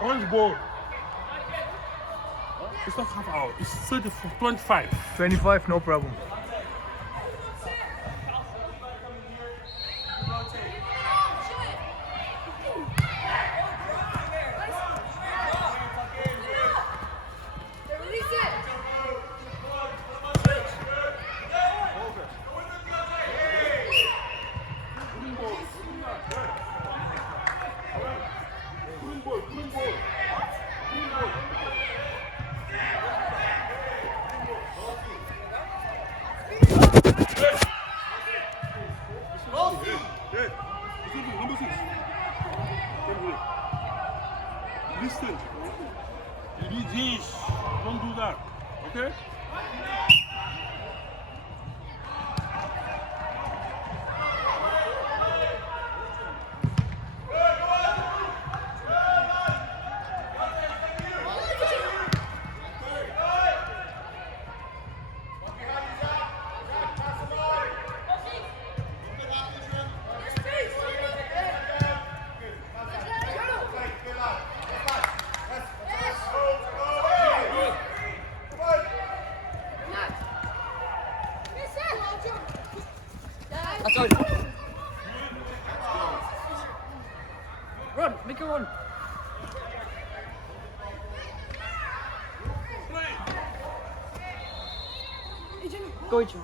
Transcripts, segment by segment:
Orange ball. It's not half hour. It's 30, 25. 25, no problem. Listen. You need this. Don't do that. Okay? Run, make a run. Go, Jim.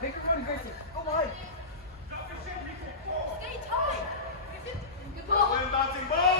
Make a run, Gracie. Go behind. Bouncing ball!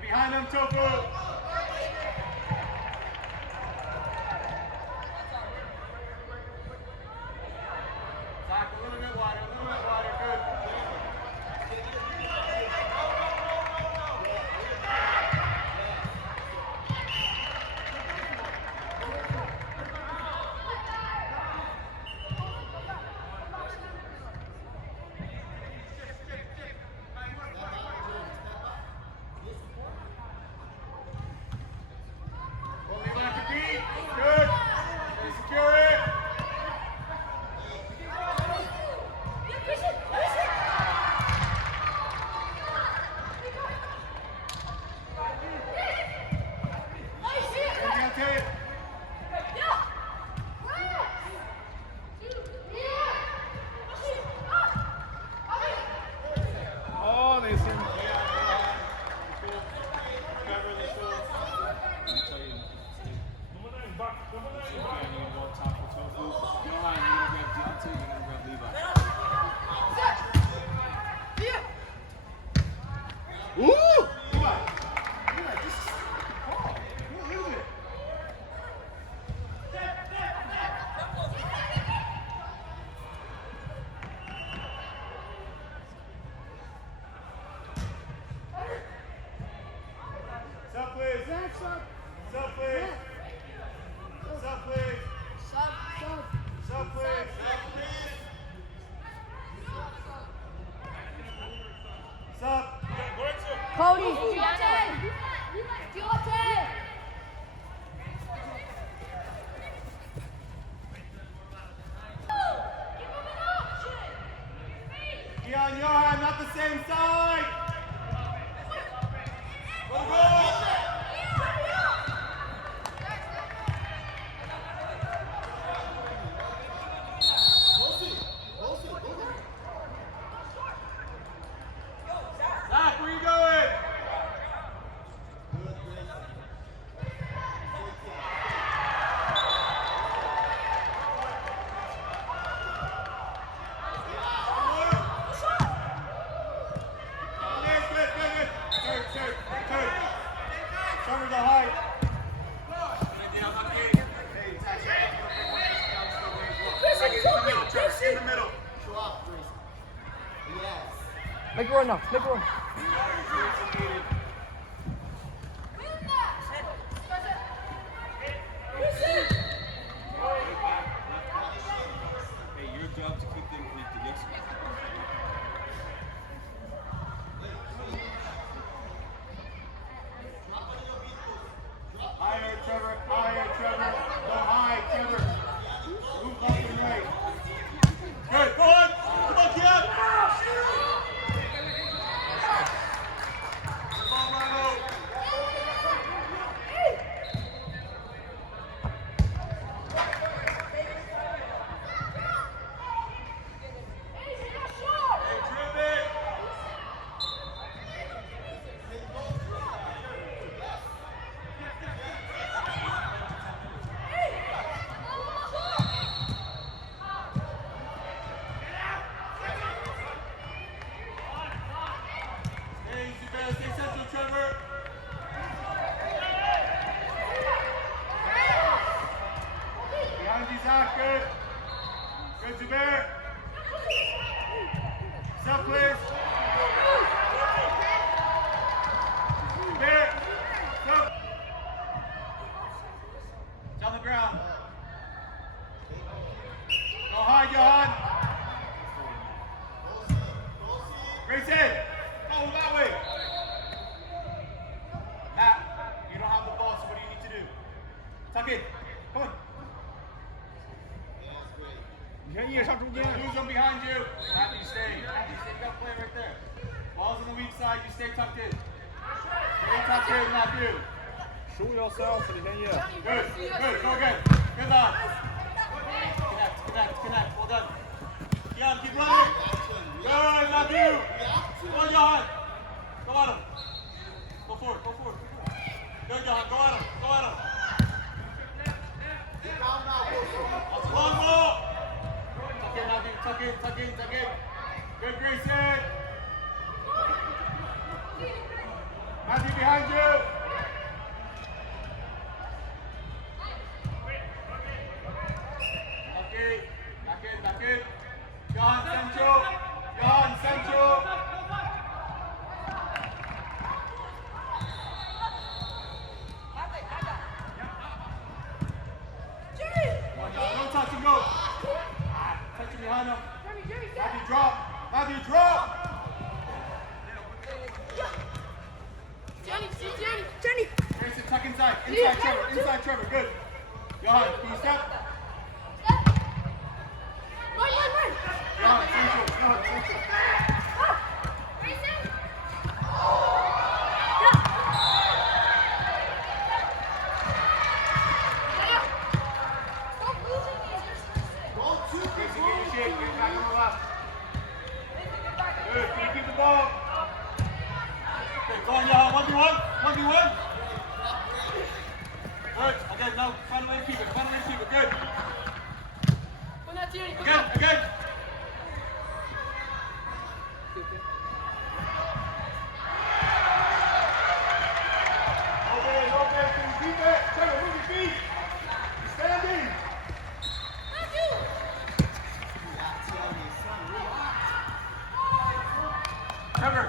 Behind him, Tofu! Zach, a little bit wider, good. Keon, Johan, not the same side. Go, go. Zach, where you going? Cover the height. In the middle. Make a run now. Make a run. Hey, your job to keep them connected, yes? Higher, Trevor. Higher, Trevor. Go high, Trevor. Move left and right. Good. Go on. Come on, Keon. Come on, Rano. Hey, trip it. Hey, Zubair, stay central, Trevor. Behind you, Zach. Good. Good, Zubair. Step, please. Zubair. Step. It's on the ground. Go high, Johan. Grayson. Oh, that way. Matt, you don't have the ball, so what do you need to do? Tuck in. Come on. Lose them behind you. Matthew, stay. Matthew, stay. You got to play right there. Ball's on the weak side. You stay tucked in. Stay tucked in, Matthew. Show yourself, and then yeah. Good. Good. Go again. Good on. Connect. Well done. Keon, keep running. Good, Matthew. Go on, Johan. Go at him. Go forward. Good, Johan. Go at him. That's a long ball. Tuck in, Matthew. Tuck in. Good, Grayson. Matthew, behind you. Back in. Johan, central. Don't touch him, go. Touch him behind him. Matthew, drop. Jenny. Grayson, tuck inside. Inside Trevor. Good. Johan, can you step? Run. Johan, central. Grayson, get your shape. Get back on the left. Good. Can you keep the ball? Okay, go on, Johan. 1v1. Good. Okay, now find a way to keep it. Good. Again. Okay, can you keep it? Trevor, move your feet. Standing. Trevor.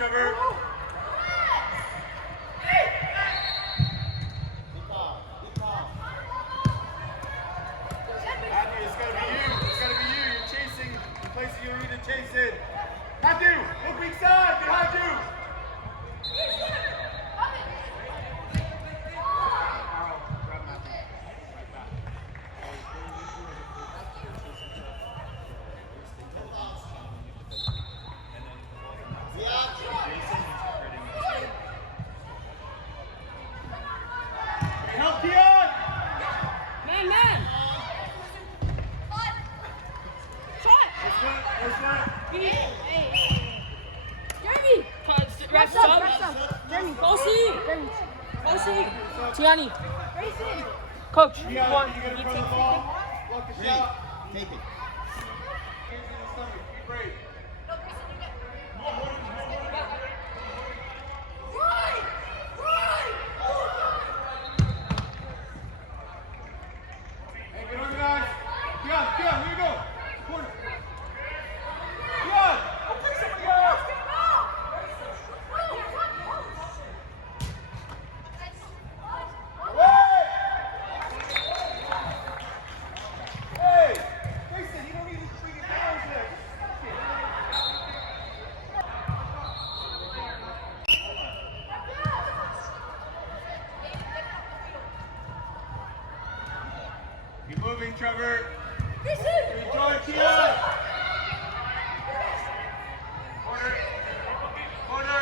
Trevor. Matthew, it's gotta be you. It's gotta be you. You're chasing the place that you need to chase it. Matthew, look weak side behind you. Help Keon! Man. Shot. Where's that? Hey. Jeremy. Ref sub. Jeremy. Bossy. Tiani. Coach, Keon, come on. you get in You front of take the ball. Block the shot. Take it. Hands in the stomach. Be brave. Hey, get organized. Keon, here you go. Corner. Keon! Hey! Grayson, you don't need to freaking arrows there. Keep moving, Trevor. Enjoy, Keon. Corner.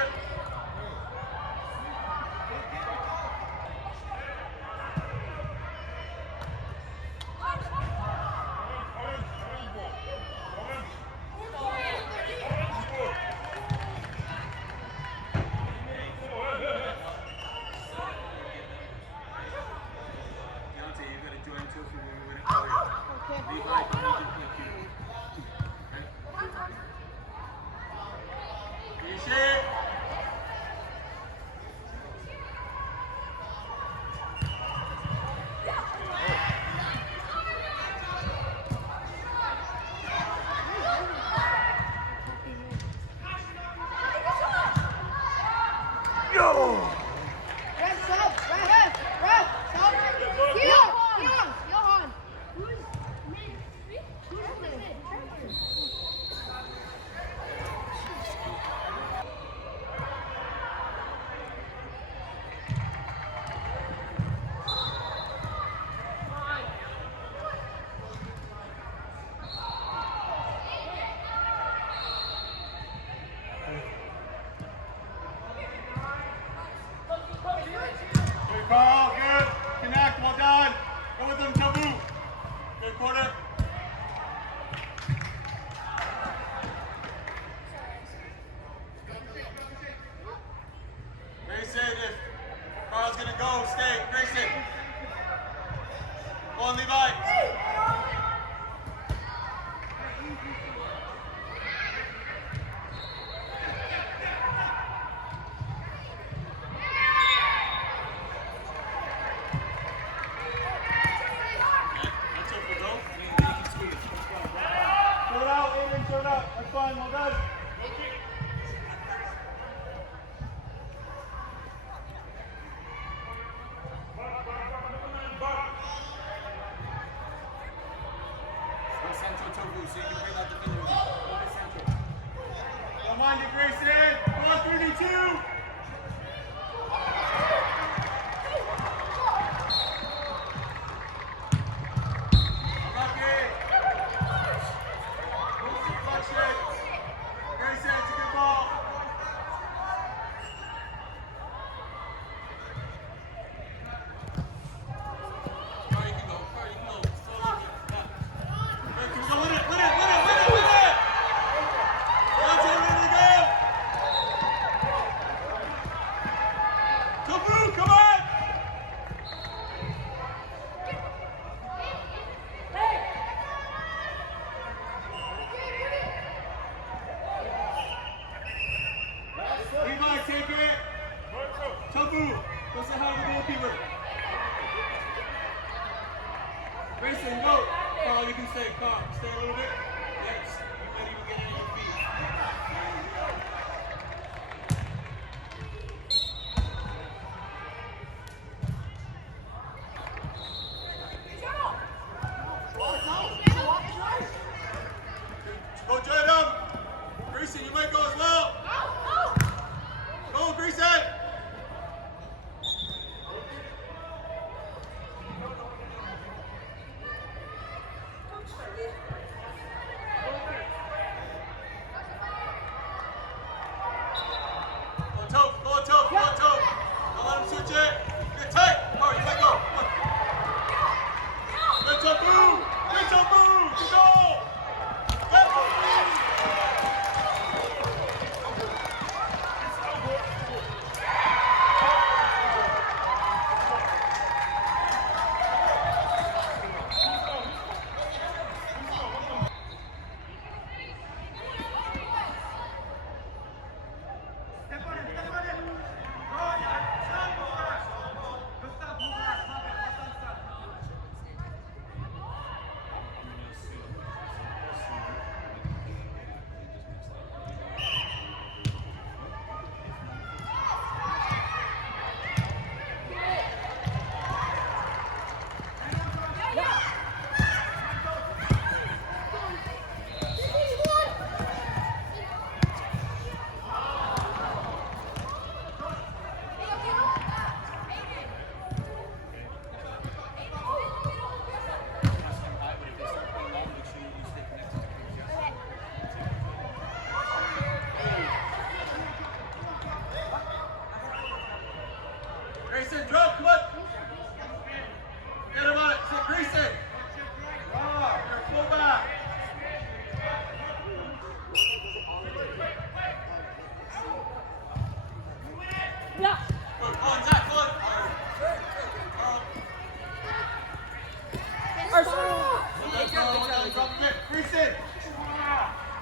Deontay, you gotta join too for when we win it. Levi, you need to play key. Easy. Good call, good. Connect, well done. Go with them, Tabu. Good corner. Grayson, if Carl's gonna go, stay. Grayson. Go on, Levi. Throw it out, Aiden, throw it out. That's fine, well done. Don't mind it, Grayson. Go on, 3v2. Grayson, it's a good ball.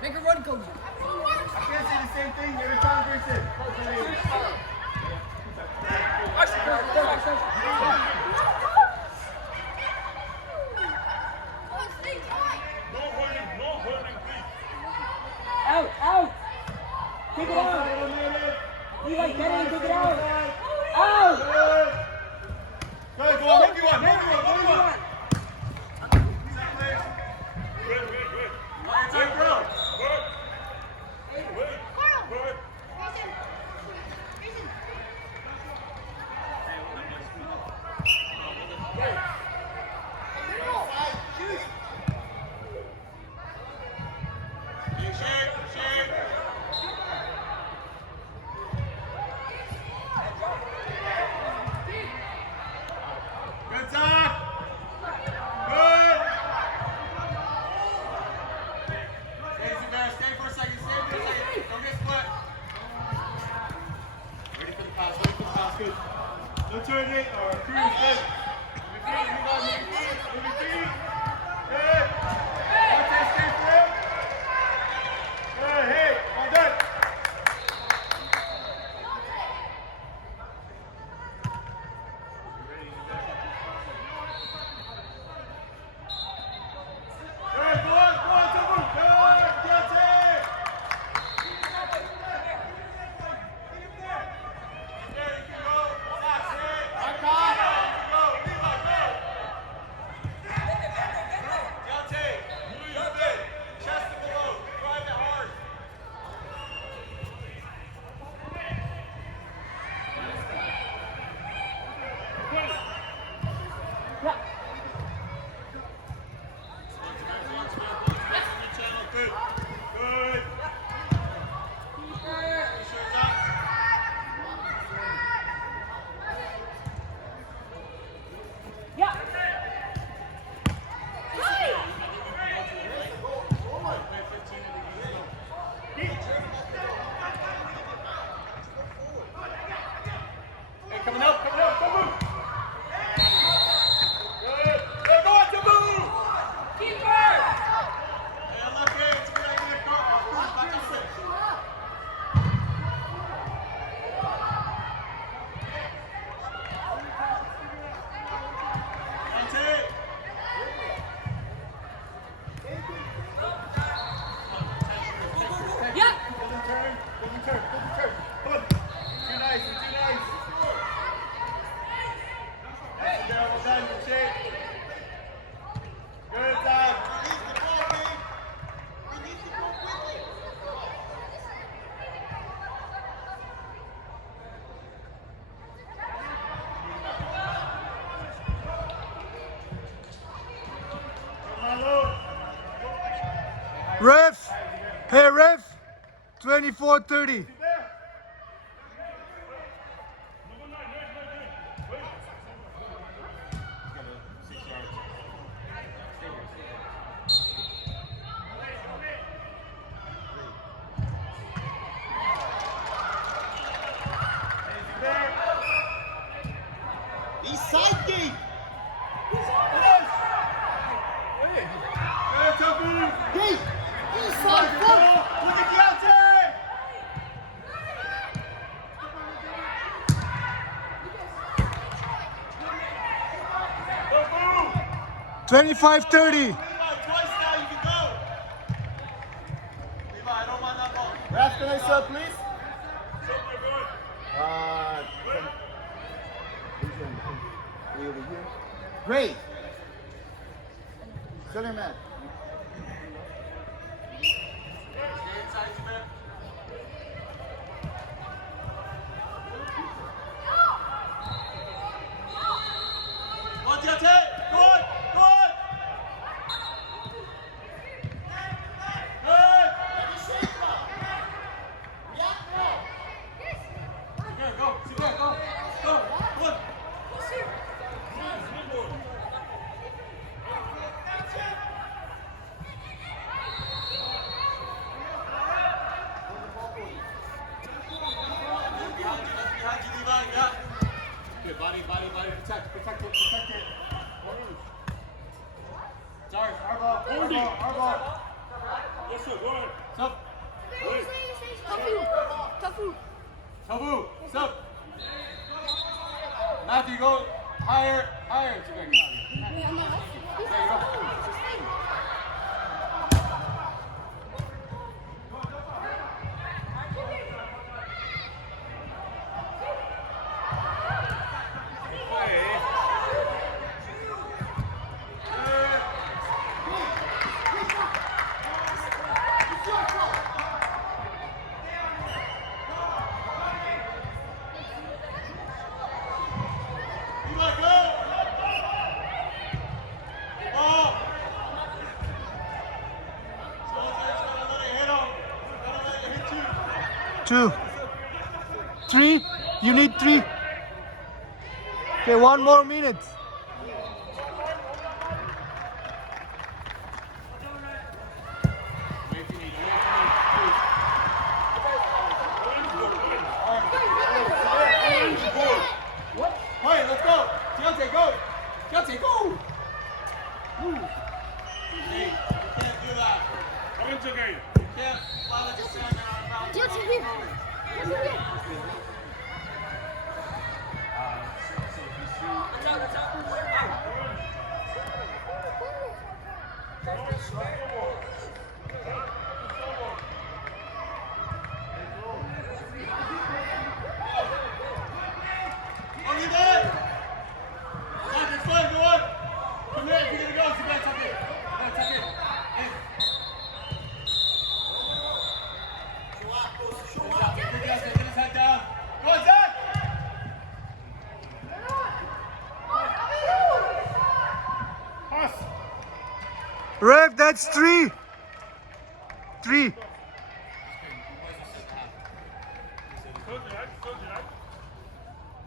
Make a run, coach. I can't say the same thing every time, Grayson. No holding, please. Out, out. Kick it out. Levi, get in, kick it out. Out. Good, go on, make you one. Wait. Take bro. Wait. Shake. Good time. Good. Stay for a second. Don't get split. Ready for the pass. Good. No turn it or cruise. Good. Move your feet. Good. Stay still. Good. Hey, well done. Good, go on, Tobu. Good, Deontay. There you can go. That's it. Go, Levi, go. Deontay, move it. Chest to below. Drive it hard. Good. Good. Shirts up. Yeah. Hey, coming up, Tobu. Good. Hey, go on, Tobu. Keeper. Hey, unlucky. It's a good idea. Back up it. Deontay. Yeah. Good turn. Come on. Too nice. Nice, Daryl. Well done. Good shape. Good time. Ref, hey ref, 24-30. East side gate. Gate. East side front. Look at Deontay. 25-30. Levi, twice now you can go. Levi, I don't mind that ball. Ref, can I sub, please? Way over here. Great. Center man. Stay inside, man. One, Deontay. Go on. Good. Go. Come on. Behind you, Levi. Yeah. Good. Body. Protect it. Sorry, our ball. Yes, sir. Go ahead. So, Sabu, sub. Matthew, go higher, higher. It's okay, get out of here. There you go. Two. Three. You need three. Okay, 1 more minute. Hey, let's go. Deontay, go. Deontay, go. Move. Hey, you can't do that. Points again. You can't fly like a salmon on a mountain. Oh, you done? Tuck, it's fun, go on. Come here, if you're gonna go, you gotta tuck it. You gotta tuck it. Hey. Get his head down. Go on, Zach. Pass. Ref, that's three. Three. Third right, third right.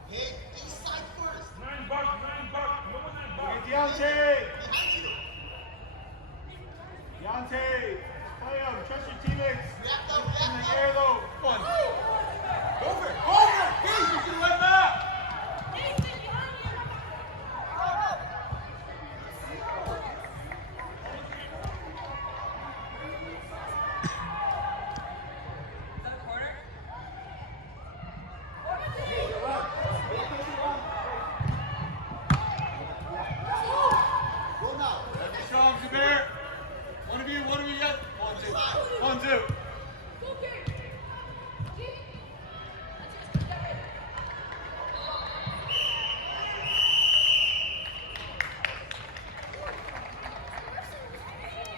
Hey, east side first. 9 back, 9 back. Number 9 back. Deontay. Deontay. Play him.